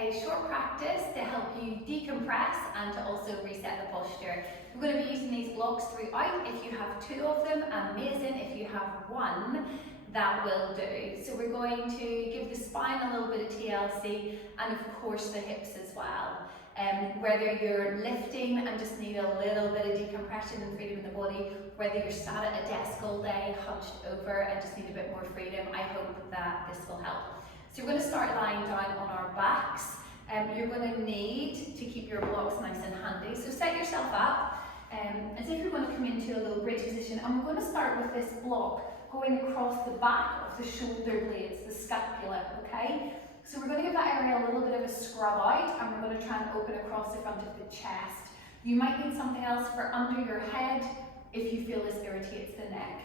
a short practice to help you decompress and to also reset the posture. We're going to be using these blocks throughout. If you have 2 of them, amazing. If you have 1, that will do. So we're going to give the spine a little bit of TLC and of course the hips as well. Whether you're lifting and just need a little bit of decompression and freedom in the body, whether you're sat at a desk all day, hunched over and just need a bit more freedom, I hope that this will help. So we're going to start lying down on our backs. You're going to need to keep your blocks nice and handy. So set yourself up as if you're going to come into a little bridge position, and we're going to start with this block going across the back of the shoulder blades, the scapula, okay? So we're going to give that area a little bit of a scrub out, and we're going to try and open across the front of the chest. You might need something else for under your head if you feel this irritates the neck.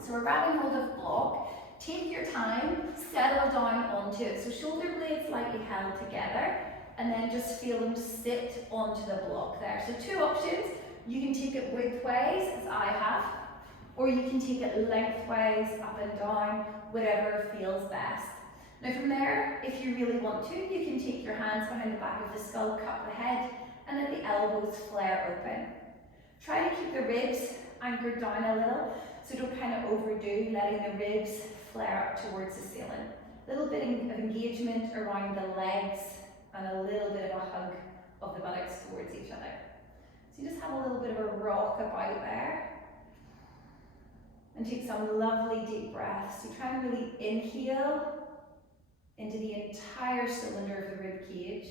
So we're grabbing hold of block. Take your time, settle down onto it. So shoulder blades lightly held together, and then just feel them sit onto the block there. So 2 options. You can take it widthways, as I have, or you can take it lengthways, up and down, whatever feels best. Now from there, if you really want to, you can take your hands behind the back of the skull, cup the head, and let the elbows flare open. Try to keep the ribs anchored down a little, so don't kind of overdo letting the ribs flare up towards the ceiling. A little bit of engagement around the legs and a little bit of a hug of the buttocks towards each other. So you just have a little bit of a rock about there. And take some lovely deep breaths. So try and really inhale into the entire cylinder of the rib cage,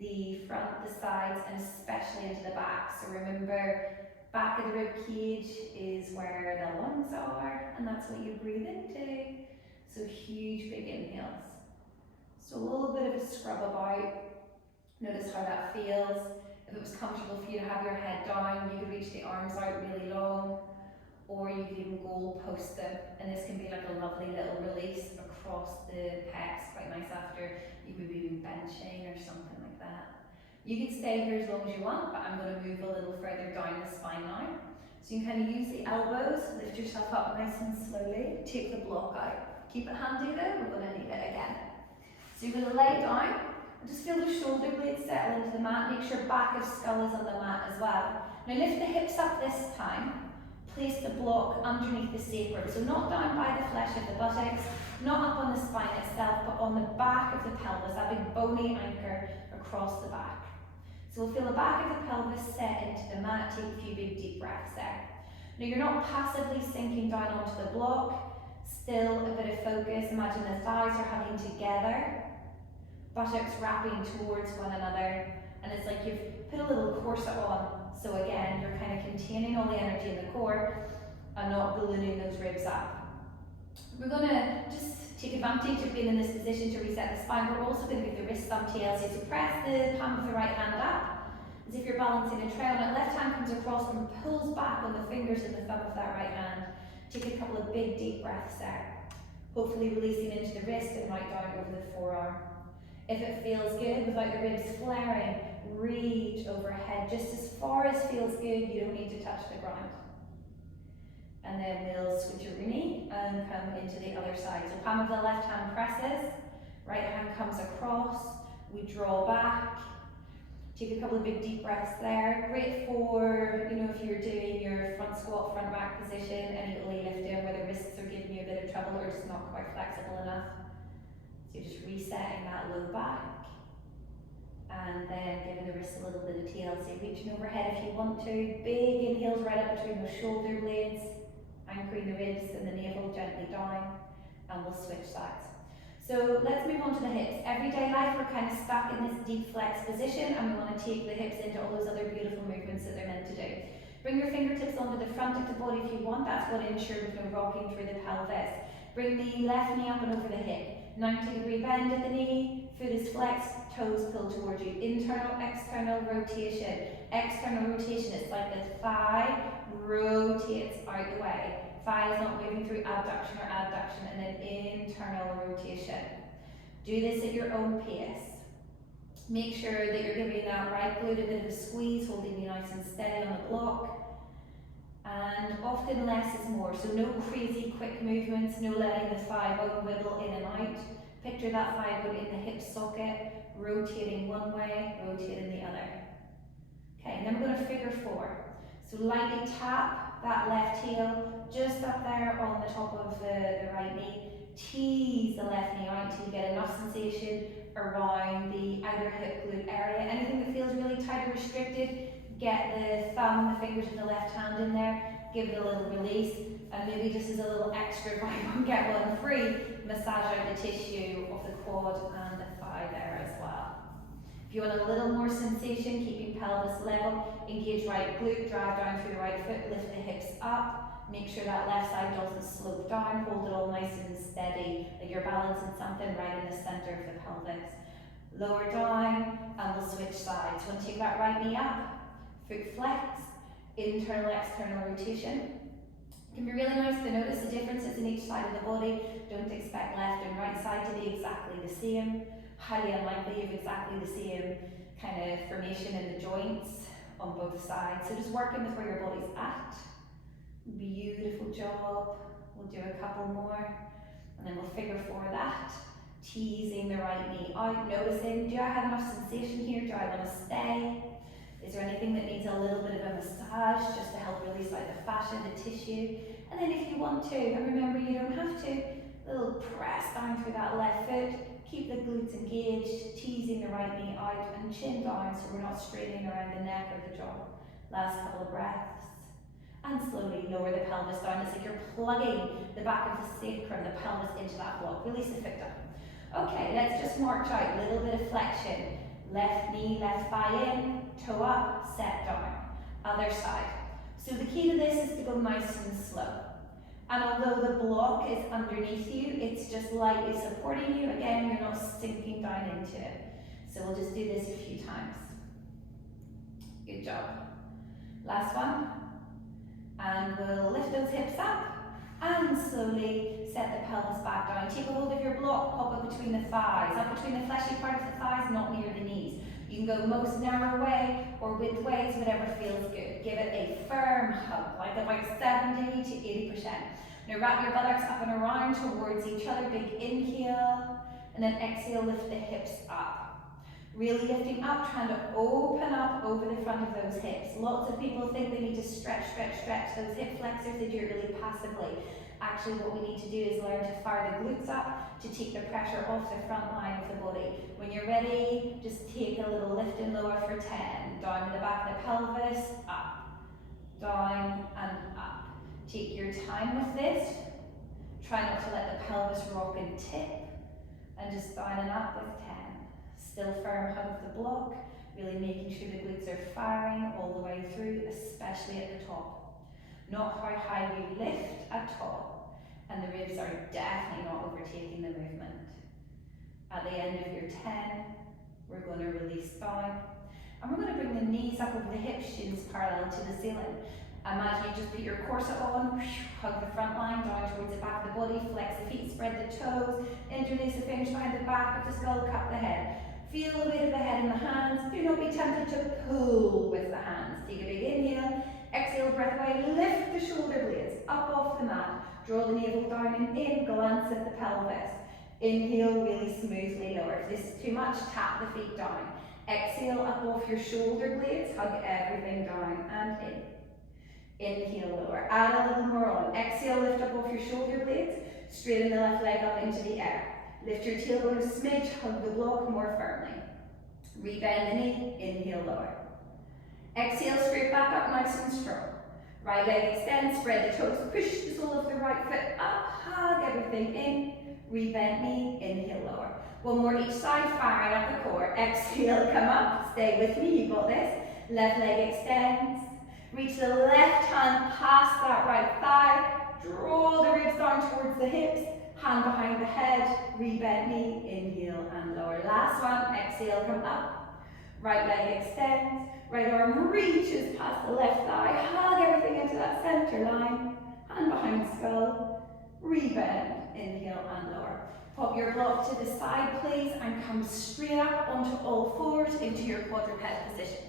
the front, the sides, and especially into the back. So remember, back of the rib cage is where the lungs are, and that's what you breathe into. So huge, big inhales. So a little bit of a scrub about. Notice how that feels. If it was comfortable for you to have your head down, you could reach the arms out really long, or you could even goal post them, and this can be like a lovely little release across the pecs, quite nice after you could be benching or something like that. You can stay here as long as you want, but I'm going to move a little further down the spine now. So you can kind of use the elbows, lift yourself up nice and slowly, take the block out. Keep it handy though, we're going to need it again. So you're going to lay down, and just feel the shoulder blades settle into the mat, make sure back of skull is on the mat as well. Now lift the hips up this time. Place the block underneath the sacrum, so not down by the flesh of the buttocks, not up on the spine itself, but on the back of the pelvis, that big bony anchor across the back. So we'll feel the back of the pelvis set into the mat, take a few big deep breaths there. Now you're not passively sinking down onto the block, still a bit of focus. Imagine the thighs are hugging together, buttocks wrapping towards one another, and it's like you've put a little corset on. So again, you're kind of containing all the energy in the core and not ballooning those ribs up. We're going to just take advantage of being in this position to reset the spine. We're also going to give the wrist some TLC. So press the palm of the right hand up as if you're balancing a tray on it. Left hand comes across and pulls back on the fingers and the thumb of that right hand. Take a couple of big deep breaths there. Hopefully releasing into the wrist and right down over the forearm. If it feels good, without the ribs flaring, reach overhead just as far as feels good. You don't need to touch the ground. And then we'll switch your knee and come into the other side. So palm of the left hand presses, right hand comes across, we draw back. Take a couple of big deep breaths there. Great for, if you're doing your front squat, front back position, and equally lifting where the wrists are giving you a bit of trouble or just not quite flexible enough. So you're just resetting that low back. And then giving the wrists a little bit of TLC, reaching overhead if you want to. Big inhales right up between the shoulder blades, anchoring the ribs and the navel gently down, and we'll switch sides. So let's move on to the hips. Everyday life, we're kind of stuck in this deep flex position, and we want to take the hips into all those other beautiful movements that they're meant to do. Bring your fingertips onto the front of the body if you want. That's what ensures no rocking through the pelvis. Bring the left knee up and over the hip. 90-degree bend at the knee, foot is flexed, toes pull towards you. Internal, external rotation. External rotation, it's like the thigh rotates out the way. Thigh is not moving through abduction or adduction, and then internal rotation. Do this at your own pace. Make sure that you're giving that right glute a bit of a squeeze, holding you nice and steady on the block. And often less is more, so no crazy quick movements, no letting the thigh bone wiggle in and out. Picture that thigh bone in the hip socket, rotating one way, rotating the other. Okay, and then we're going to figure 4. So lightly tap that left heel just up there on the top of the right knee. Tease the left knee out until you get enough sensation around the outer hip glute area. Anything that feels really tight or restricted, get the thumb, the fingers of the left hand in there, give it a little release, and maybe just as a little extra buy one get one free, massage out the tissue of the quad and the thigh there as well. If you want a little more sensation, keeping pelvis level, engage right glute, drive down through the right foot, lift the hips up. Make sure that left side doesn't slope down, hold it all nice and steady, like you're balancing something right in the center of the pelvis. Lower down, and we'll switch sides. So we'll take that right knee up, foot flex, internal, external rotation. It can be really nice to notice the differences in each side of the body. Don't expect left and right side to be exactly the same. Highly unlikely you have exactly the same kind of formation in the joints on both sides. So just working with where your body's at. Beautiful job. We'll do a couple more and then we'll figure 4 that. Teasing the right knee out, noticing, do I have enough sensation here? Do I want to stay? Is there anything that needs a little bit of a massage just to help release out the fascia, the tissue? And then if you want to, and remember you don't have to, a little press down through that left foot, keep the glutes engaged, teasing the right knee out and chin down so we're not straightening around the neck or the jaw. Last couple of breaths. And slowly lower the pelvis down. It's like you're plugging the back of the sacrum, the pelvis into that block. Release the foot down. Okay, let's just march out. A little bit of flexion. Left knee, left thigh in, toe up, set down. Other side. So the key to this is to go nice and slow. And although the block is underneath you, it's just lightly supporting you. Again, you're not sinking down into it. So we'll just do this a few times. Good job. Last one. And we'll lift those hips up and slowly set the pelvis back down. Take a hold of your block, pop up between the thighs, up between the fleshy part of the thighs, not near the knees. You can go most narrow way or width ways, whatever feels good. Give it a firm hug, like about 70 to 80%. Now wrap your buttocks up and around towards each other, big inhale, and then exhale, lift the hips up. Really lifting up, trying to open up over the front of those hips. Lots of people think they need to stretch those hip flexors. They do it really passively. Actually, what we need to do is learn to fire the glutes up to take the pressure off the front line of the body. When you're ready, just take a little lift and lower for 10. Down to the back of the pelvis, up, down and up. Take your time with this. Try not to let the pelvis rock and tip. And just down and up with 10. Still firm hug of the block, really making sure the glutes are firing all the way through, especially at the top. Not how high you lift at all, and the ribs are definitely not overtaking the movement. At the end of your 10, we're going to release down, and we're going to bring the knees up over the hips, shins parallel to the ceiling. Imagine you just put your corset on, hug the front line down towards the back of the body, flex the feet, spread the toes, interlace the fingers behind the back of the skull, cup the head. Feel the weight of the head in the hands. Do not be tempted to pull with the hands. Take a big inhale, exhale, breath away, lift the shoulder blades up off the mat. Draw the navel down and in, glance at the pelvis. Inhale really smoothly lower. If this is too much, tap the feet down. Exhale up off your shoulder blades, hug everything down and in. Inhale lower. Add a little more on. Exhale, lift up off your shoulder blades. Straighten the left leg up into the air. Lift your tailbone a smidge, hug the block more firmly. Rebend the knee, inhale lower. Exhale, straight back up, nice and strong. Right leg extend, spread the toes, push the sole of the right foot up, hug everything in. Rebend knee, inhale lower. One more each side, firing up the core. Exhale, come up, stay with me, you got this. Left leg extends. Reach the left hand past that right thigh. Draw the ribs down towards the hips. Hand behind the head, rebend knee, inhale and lower. Last one, exhale, come up. Right leg extends, right arm reaches past the left thigh, hug everything into that center line. Hand behind skull, rebend, inhale and lower. Pop your block to the side, please, and come straight up onto all fours into your quadruped position.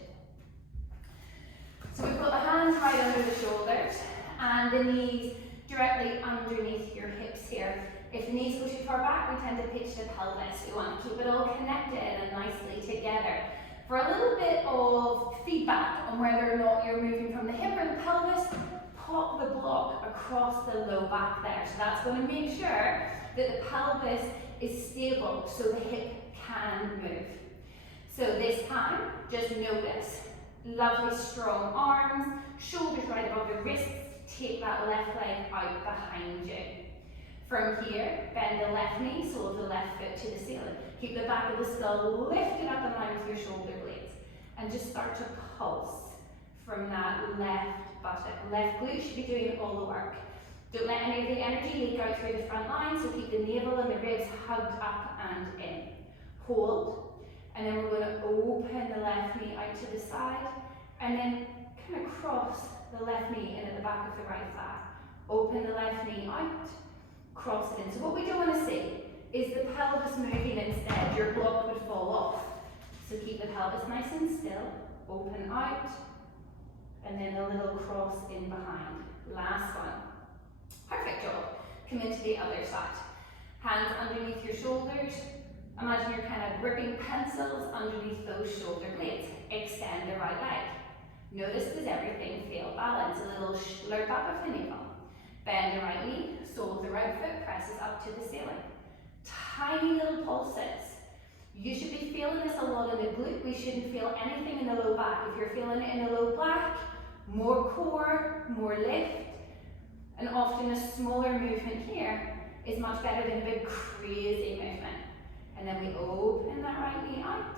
So we've got the hands right under the shoulders and the knees directly underneath your hips here. If the knees go too far back, we tend to pitch the pelvis. We want to keep it all connected and nicely together. For a little bit of feedback on whether or not you're moving from the hip or the pelvis, pop the block across the low back there. So that's going to make sure that the pelvis is stable so the hip can move. So this time, just notice, lovely strong arms, shoulders right above the wrists, take that left leg out behind you. From here, bend the left knee, sole of the left foot to the ceiling. Keep the back of the skull lifted up in line with your shoulder blades. And just start to pulse from that left buttock. Left glute should be doing all the work. Don't let any of the energy leak out through the front line, so keep the navel and the ribs hugged up and in. Hold. And then we're going to open the left knee out to the side, and then kind of cross the left knee into the back of the right thigh. Open the left knee out, cross it in. So what we don't want to see is the pelvis moving instead. Your block would fall off. So keep the pelvis nice and still, open out, and then a little cross in behind. Last one. Perfect job. Come into the other side. Hands underneath your shoulders. Imagine you're kind of gripping pencils underneath those shoulder blades. Extend the right leg. Notice does everything feel balanced? A little slurp up of the navel. Bend the right knee, sole of the right foot presses up to the ceiling. Tiny little pulses. You should be feeling this a lot in the glute. We shouldn't feel anything in the low back. If you're feeling it in the low back, more core, more lift. And often a smaller movement here is much better than a big crazy movement. And then we open that right knee out,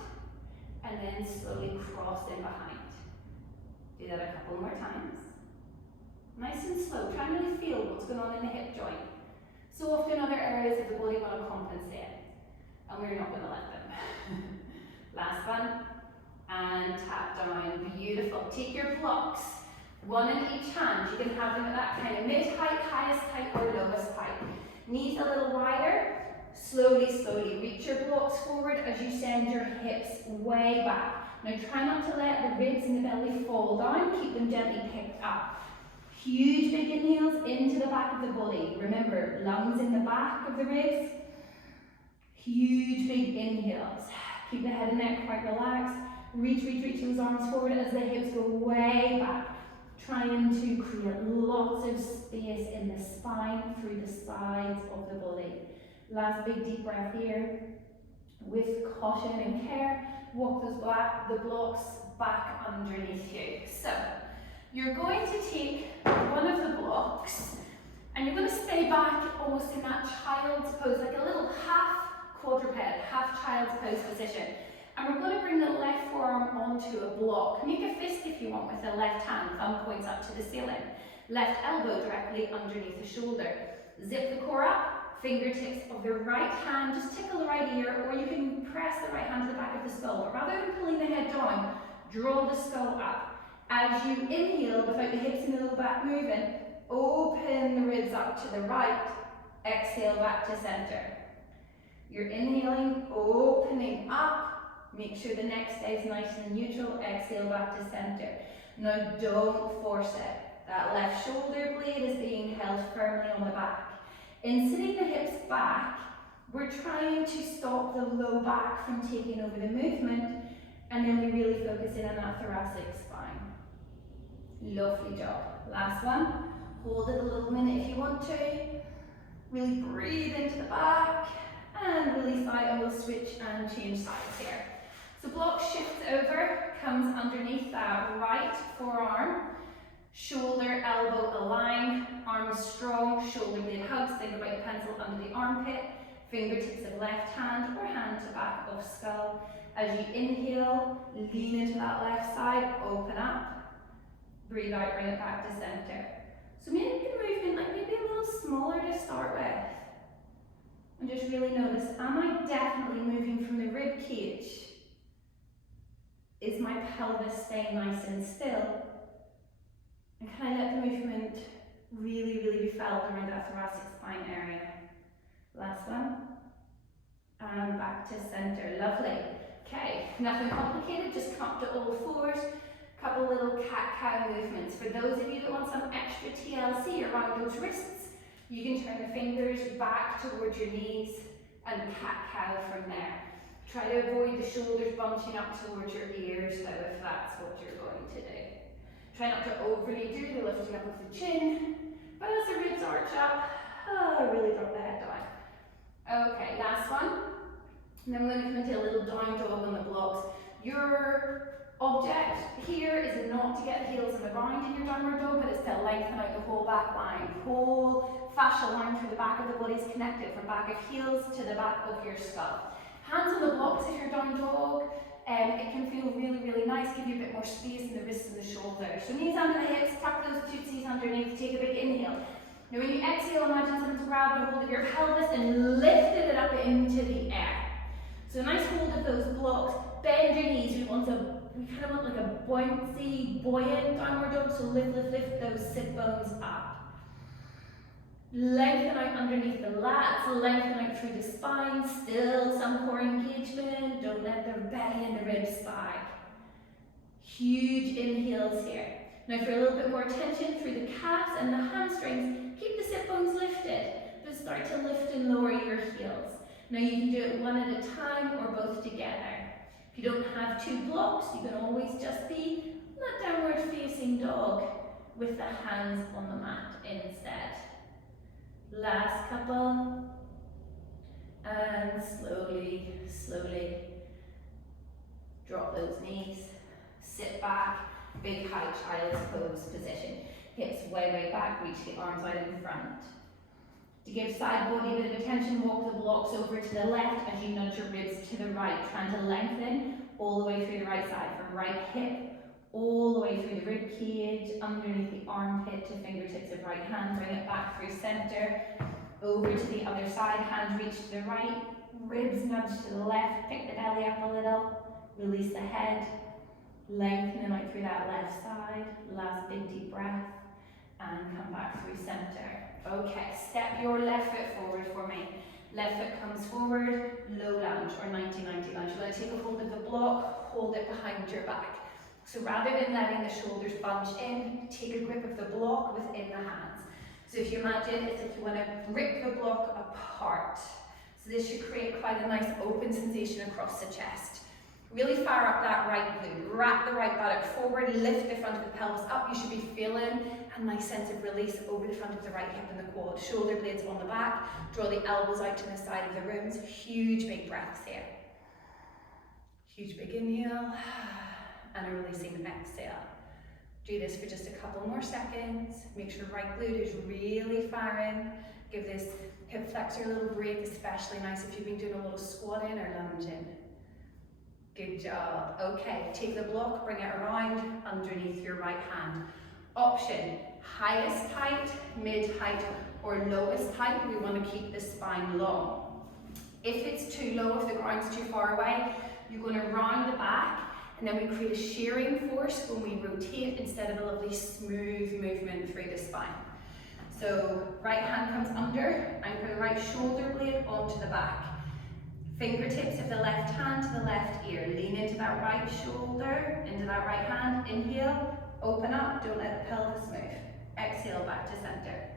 and then slowly cross in behind. Do that a couple more times. Nice and slow. Try and really feel what's going on in the hip joint. So often other areas of the body want to compensate, and we're not going to let them. Last one, and tap down. Beautiful. Take your blocks, one in each hand. You can have them at that kind of mid-height, highest height, or lowest height. Knees a little wider. Slowly, slowly reach your blocks forward as you send your hips way back. Now try not to let the ribs and the belly fall down, keep them gently picked up. Huge big inhales into the back of the body. Remember, lungs in the back of the ribs. Huge big inhales. Keep the head and neck quite relaxed. Reach those arms forward as the hips go way back. Trying to create lots of space in the spine through the sides of the body. Last big deep breath here. With caution and care, walk the blocks back underneath you. So, you're going to take one of the blocks and you're going to stay back almost in that child's pose, like a little half quadruped, half child's pose position. And we're going to bring the left forearm onto a block. Make a fist if you want with the left hand, thumb points up to the ceiling. Left elbow directly underneath the shoulder. Zip the core up. Fingertips of the right hand, just tickle the right ear, or you can press the right hand to the back of the skull. But rather than pulling the head down, draw the skull up. As you inhale, without the hips and the low back moving, open the ribs up to the right, exhale back to center. You're inhaling, opening up, make sure the neck stays nice and neutral, exhale back to center. Now don't force it. That left shoulder blade is being held firmly on the back. In sitting the hips back, we're trying to stop the low back from taking over the movement, and then we really focus in on that thoracic spine. Lovely job. Last one. Hold it a little minute if you want to. Really breathe into the back, and release out, and we'll switch and change sides here. So block shifts over, comes underneath that right forearm. Shoulder, elbow align, arms strong, shoulder blade hugs, think about the pencil under the armpit, fingertips of left hand or hand to back of skull. As you inhale, lean into that left side, open up, breathe out, bring it back to center. So make the movement like maybe a little smaller to start with. And just really notice, am I definitely moving from the rib cage? Is my pelvis staying nice and still? And can I let the movement really, really be felt around that thoracic spine area? Last one. And back to center. Lovely. Okay, nothing complicated, just come up to all fours. Couple little cat-cow movements. For those of you that want some extra TLC around those wrists, You can turn the fingers back towards your knees and cat-cow from there. Try to avoid the shoulders bunching up towards your ears though, if that's what you're going to do. Try not to overly do the lifting up of the chin, but as the ribs arch up, really drop the head down. Okay, last one. And then we're going to come into a little down dog on the blocks. Your object here is not to get the heels in the ground in your downward dog, but it's to lengthen out the whole back line. Whole fascial line through the back of the body is connected from back of heels to the back of your skull. Hands on the blocks if you're down dog. It can feel really, really nice, give you a bit more space in the wrists and the shoulders. So knees under the hips, tuck those tootsies underneath, take a big inhale. Now when you exhale, imagine someone's grabbed a hold of your pelvis and lifted it up into the air. So a nice hold of those blocks, bend your knees. We kind of want like a bouncy, buoyant downward dog, so lift those sit bones up. Lengthen out underneath the lats, lengthen out through the spine, still some core engagement, don't let the belly and the ribs spike. Huge inhales here. Now for a little bit more tension through the calves and the hamstrings, keep the sit bones lifted, but start to lift and lower your heels. Now you can do it one at a time or both together. If you don't have two blocks, you can always just be that downward facing dog with the hands on the mat instead. Last couple, and slowly, slowly drop those knees, sit back, big high child's pose position. Hips way back, reach the arms out in front. To give side body a bit of attention, walk the blocks over to the left as you nudge your ribs to the right, trying to lengthen all the way through the right side, from right hip all the way through the rib cage, underneath the armpit to fingertips of right hand, bring it back through center, over to the other side, hands reach to the right, ribs nudge to the left, pick the belly up a little, release the head, lengthening out through that left side, last big deep breath, and come back through center. Okay, step your left foot forward for me. Left foot comes forward, low lunge or 90-90 lunge. You're going to take a hold of the block, hold it behind your back. So rather than letting the shoulders bunch in, take a grip of the block within the hands. So if you imagine, it's like you want to rip the block apart. So this should create quite a nice open sensation across the chest. Really fire up that right glute, wrap the right buttock forward, lift the front of the pelvis up. You should be feeling a nice sense of release over the front of the right hip and the quad. Shoulder blades on the back, draw the elbows out to the side of the ribs. Huge big breaths here. Huge big inhale. And a releasing exhale. Do this for just a couple more seconds. Make sure right glute is really firing. Give this hip flexor a little break, especially nice if you've been doing a little squatting or lunging. Good job. Okay, take the block, bring it around underneath your right hand. Option, highest height, mid height, or lowest height. We want to keep the spine long. If it's too low, if the ground's too far away, you're going to round the back, and then we create a shearing force when we rotate instead of a lovely smooth movement through the spine. So right hand comes under, anchor the right shoulder blade onto the back. Fingertips of the left hand to the left ear. Lean into that right shoulder, into that right hand. Inhale, open up, don't let the pelvis move. Exhale, back to center.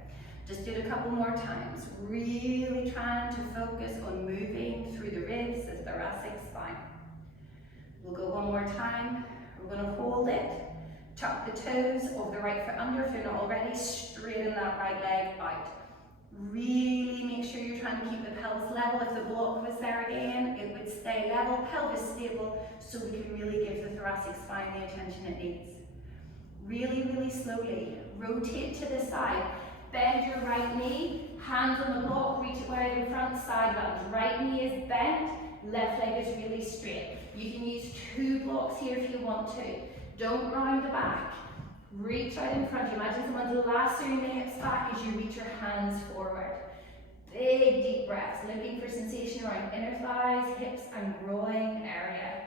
Just do it a couple more times. Really trying to focus on moving through the ribs, the thoracic spine. We'll go one more time. We're going to hold it. Tuck the toes of the right foot under if you're not already. Straighten that right leg out. Really make sure you're trying to keep the pelvis level. If the block was there again, it would stay level, pelvis stable, so we can really give the thoracic spine the attention it needs. Really, really slowly. Rotate to the side. Bend your right knee. Hands on the block, reach it wide in front, side lunge. Right knee is bent, left leg is really straight. You can use two blocks here if you want to. Don't round the back. Reach out in front. Imagine someone's lassoing the hips back as you reach your hands forward. Big deep breaths, looking for sensation around inner thighs, hips and groin area.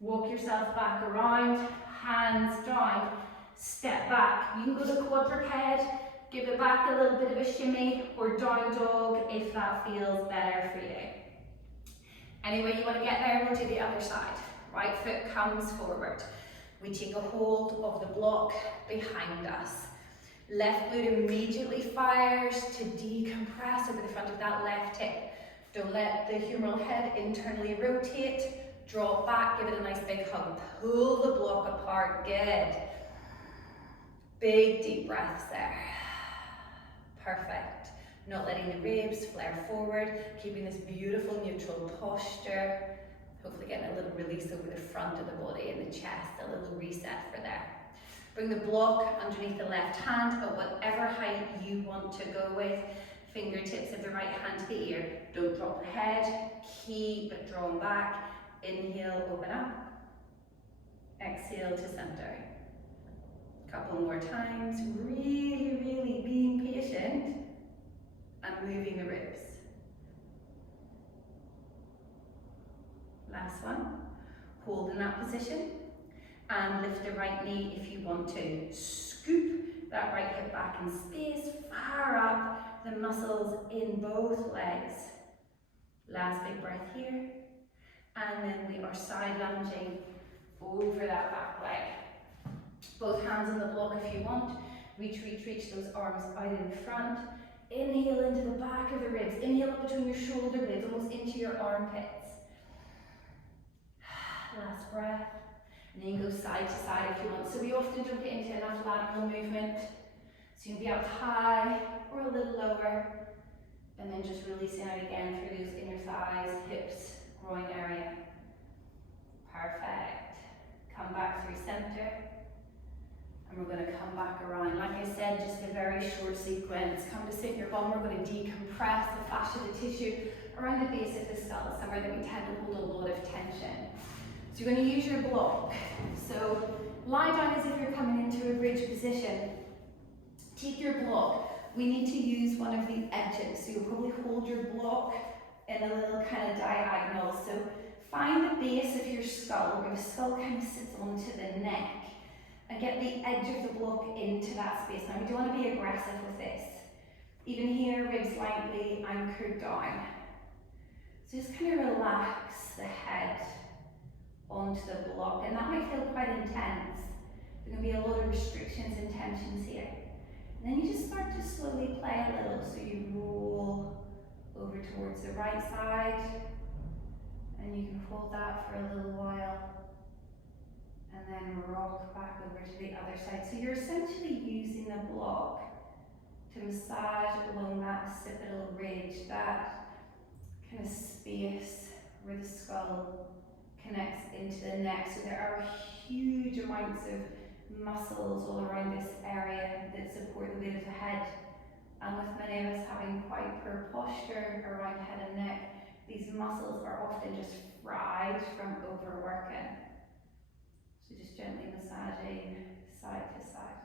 Walk yourself back around, hands down, step back. You can go to quadruped, give it back a little bit of a shimmy, or down dog if that feels better for you. Any way you want to get there, we'll do the other side. Right foot comes forward. We take a hold of the block behind us. Left glute immediately fires to decompress over the front of that left hip. Don't let the humeral head internally rotate. Drop back, give it a nice big hug. Pull the block apart, good. Big deep breaths there. Perfect. Not letting the ribs flare forward, keeping this beautiful neutral posture. Hopefully getting a little release over the front of the body and the chest, a little reset for there. Bring the block underneath the left hand at whatever height you want to go with. Fingertips of the right hand to the ear. Don't drop the head, keep it drawn back. Inhale, open up. Exhale to center. Couple more times, really, really being patient and moving the ribs. Last one. Hold in that position and lift the right knee if you want to. Scoop that right hip back in space, fire up the muscles in both legs. Last big breath here. And then we are side lunging over that back leg. Both hands on the block if you want. Reach, reach, reach those arms out in front. Inhale into the back of the ribs. Inhale up between your shoulder blades, almost into your armpits. Last breath. And then go side to side if you want. So we often don't get into enough lateral movement. So you can be up high or a little lower. And then just releasing out again through those inner thighs, hips, groin area. Perfect. Come back through center. And we're going to come back around. Like I said, just a very short sequence. Come to sit in your bum. We're going to decompress the fascia, the tissue around the base of the skull, somewhere that we tend to hold a lot of tension. So you're going to use your block. So lie down as if you're coming into a bridge position. Take your block. We need to use one of the edges. So you'll probably hold your block in a little kind of diagonal. So find the base of your skull, where the skull kind of sits onto the neck. And get the edge of the block into that space. Now we don't want to be aggressive with this. Even here, ribs lightly anchored down. So just kind of relax the head onto the block, and that might feel quite intense. There can be a lot of restrictions and tensions here. And then you just start to slowly play a little. So you roll over towards the right side, and you can hold that for a little while. And then rock back over to the other side. So you're essentially using the block to massage along that occipital ridge, that kind of space where the skull connects into the neck. So there are huge amounts of muscles all around this area that support the weight of the head. And with many of us having quite poor posture around head and neck, these muscles are often just fried from overworking. So just gently massaging side to side.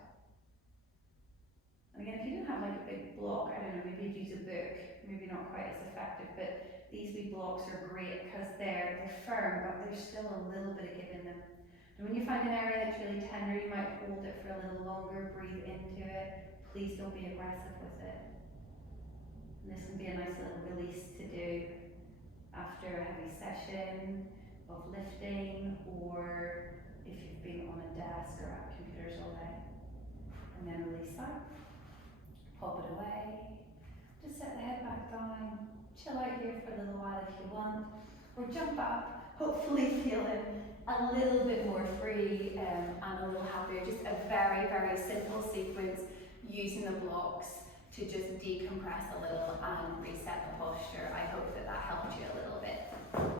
And again, if you didn't have like a big block, I don't know, maybe you'd use a book, maybe not quite as effective, but these wee blocks are great because they're firm, but there's still a little bit of give in them. And when you find an area that's really tender, you might hold it for a little longer, breathe into it. Please don't be aggressive with it. And this can be a nice little release to do after a heavy session of lifting, or if you've been on a desk or at computers all day. And then release that. Pop it away. Just set the head back down. Chill out here for a little while if you want. Or jump up, hopefully feeling a little bit more free and a little happier. Just a very, very simple sequence using the blocks to just decompress a little and reset the posture. I hope that that helped you a little bit.